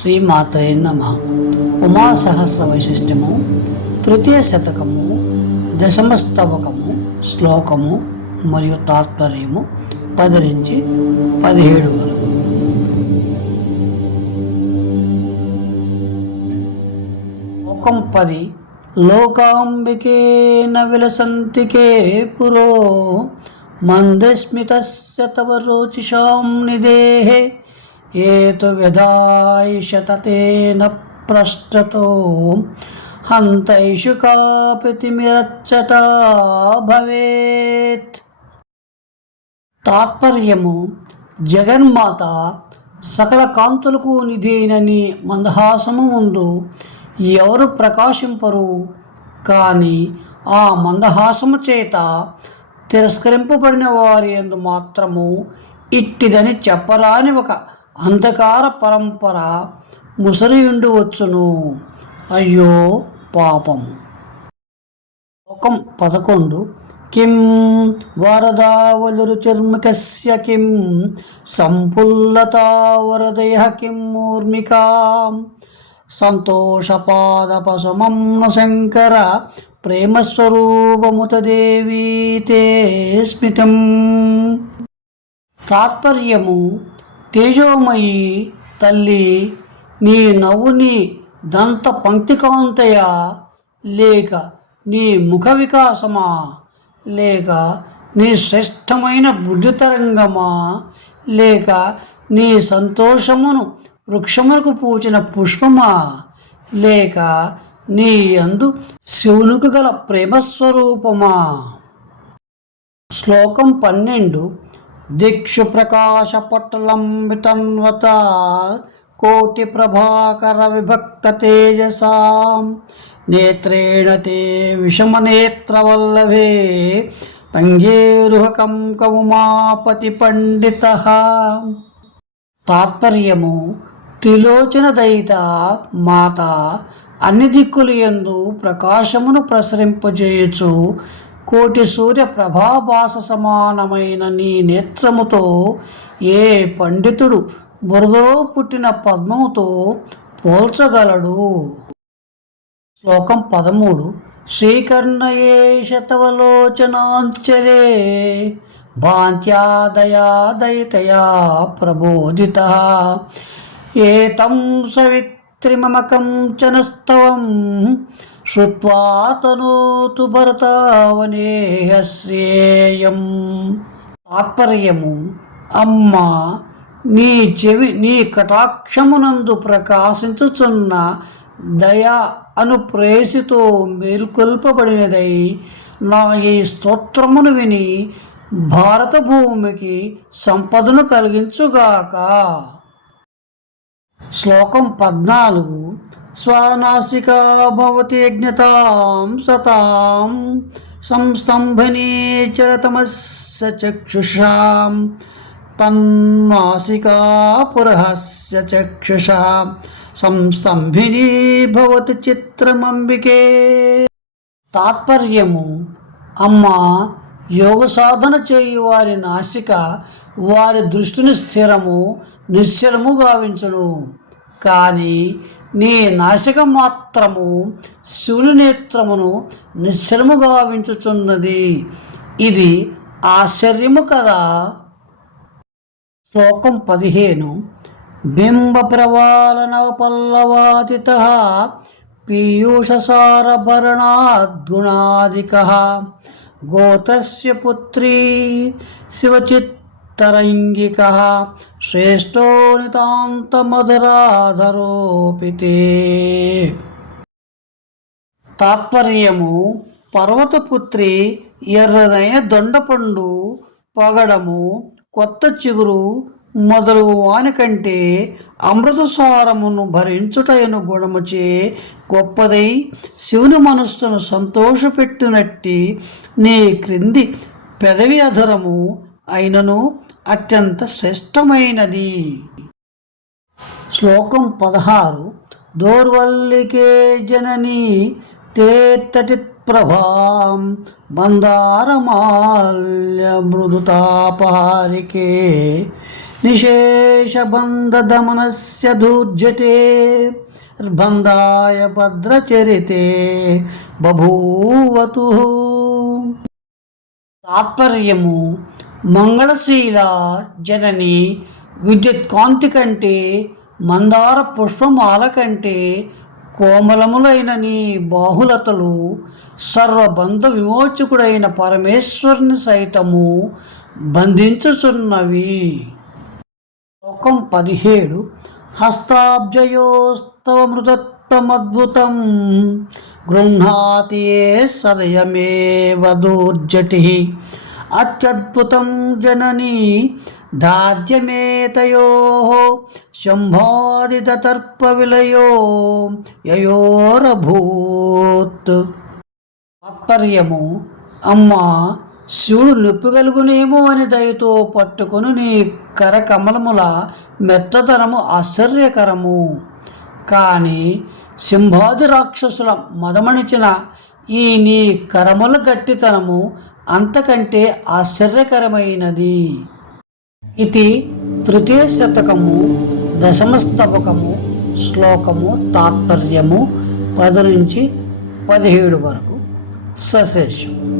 శ్రీమాత్రే నమ. ఉమా సహస్ర వైశిష్ట్యము తృతీయ శతకము దశమస్తవకము శ్లోకము మరియు తాత్పర్యము పది నుంచి పదిహేడు వరకు. శ్లోకం పది. లోకాంబికేన విలసంతికే పురో. మందస్మితస్య తవ రోచిషాం నిదేహే. ఏతు వ్యధాయిషతేన పృష్టతో హంతైషు కాపితిమిరచ్చట భవేత్. తాత్పర్యము జగన్మాత సకల కాంతులకు నిధేనని మందహాసము ముందు ఎవరు ప్రకాశింపరు కానీ ఆ మందహాసము చేత తిరస్కరింపబడిన వారి ఎందు మాత్రము ఇట్టిదని చెప్పరాని ఒక అంధకార పరంపర ముసరియుండి వచ్చును అయ్యో పాపం. శ్లోకం పదకొండు. కిం వరదావలురు చర్మికస్య కిం సంపుల్లత వరదయ కిం మూర్మికా. సంతోషపాదపసుమం శంకర ప్రేమస్వరూపముతదేవీ తే స్మితం. తాత్పర్యము తేజోమయి తల్లి నీ నవ్వుని దంత పంక్తికాంతయ లేక నీ ముఖ వికాసమా లేక నీ శ్రేష్టమైన బుద్ధితరంగమా? లేక నీ సంతోషమును వృక్షములకు పూచిన పుష్పమా? లేక నీ అందు శివునికి గల ప్రేమస్వరూపమా? శ్లోకం పన్నెండు దిక్షు ప్రకాశ పట్టలంబితన్వత కోటి ప్రభాకర విభక్త తేజసాం నేత్రేణ తే విషమనేత్రవల్లభే పంగేరుహకం కౌమాపతి పండిత తాత్పర్యము త్రిలోచనదయిత మాత అన్ని దిక్కులు యందు ప్రకాశమును ప్రసరింపజేయుచు కోటి సూర్య ప్రభాభాస సమానమైన నీ నేత్రముతో ఏ పండితుడు బురదలో పుట్టిన పద్మముతో పోల్చగలడు? శ్లోకం పదమూడు. శ్రీకర్ణయేష తవలోచనాంచలే భాంత్యాదయాదయతయా ప్రబోధిత. ఏతం సవిత్రిమమకం చనస్తవం శ్రుత్వా తనోతు శ్రేయం తాత్పర్యము అమ్మ నీ చెవి నీ కటాక్షమునందు ప్రకాశించుచున్న దయ అను ప్రేసితో మేలుకొల్పబడినదై నా ఈ స్తోత్రమును విని భారత భూమికి సంపదను కలిగించుగాక. శ్లోకం పద్నాలుగు. స్వనాసికా భవతి యజ్ఞతాం సతాం సంస్తంభనీ చరతమస్య చక్షుషాం తన్నాసికా పురహస్య చక్షుషా సంస్తంభినీ భవతి చిత్రమంబికే. తాత్పర్యము అమ్మ యోగ సాధన చేయు వారి నాసిక వారి దృష్టిని స్థిరము నిశ్చలము గావించును. కానీ నీ నాసిక మాత్రము శివుని నేత్రమును నిశ్చలము గావించుచున్నది ఇది ఆశ్చర్యము కదా. శ్లోకం పదిహేను. బింబ ప్రవాళనవ పల్లవాతిత పీయూషసారభరణాద్గుణాదిక గోతస్య పుత్రీ శివచిత్తరంగిక శ్రేష్టో నితాంతమధురాధరోపితే తాత్పర్యము పర్వతపుత్రి ఎర్రనయ దొండపండు పగడము కొత్త చిగురు మొదలు వానికంటే అమృతసారమును భరించుటయను గుణముచే గొప్పదై శివుని మనస్సును సంతోషపెట్టినట్టి నీ క్రింది పెదవి అధరము అయినను అత్యంత శ్రేష్టమైనది. శ్లోకం పదహారు. దోర్వల్లికే జనని తేత్తటి ప్రభాం మందారమాల్య మృదుతాపహారికే నిశేషబంధదమనస్య దూర్జటే బంధాయ భద్రచరితే బభూవతు. తాత్పర్యము మంగళశీల జనని విద్యుత్ కాంతి కంటే మందార పుష్పమాల కంటే కోమలములైన నీ బాహులతలు సర్వబంధ విమోచకుడైన పరమేశ్వరుని సైతము బంధించుచున్నవి. శ్లోకం పదిహేడు. హస్తాబ్జయోస్తవ మృదత్వమద్భుతం గృహ్ణాతి ఏ సదయమేవ దూర్జటి. అత్యద్భుతం జననీ దాద్యమేతయో శంభాదిదతర్ప విలయో యయోరభూత్. తాత్పర్యము అమ్మా శివుడు నొప్పిగలుగునేమో అని దయతో పట్టుకొని నీ కరకమలముల మెత్తతనము ఆశ్చర్యకరము. కానీ సింహాది రాక్షసుల మదమణిచిన ఈ నీ కరముల గట్టితనము అంతకంటే ఆశ్చర్యకరమైనది. ఇది తృతీయ శతకము దశమస్తవకము శ్లోకము తాత్పర్యము పది నుంచి పదిహేడు వరకు సశేషం.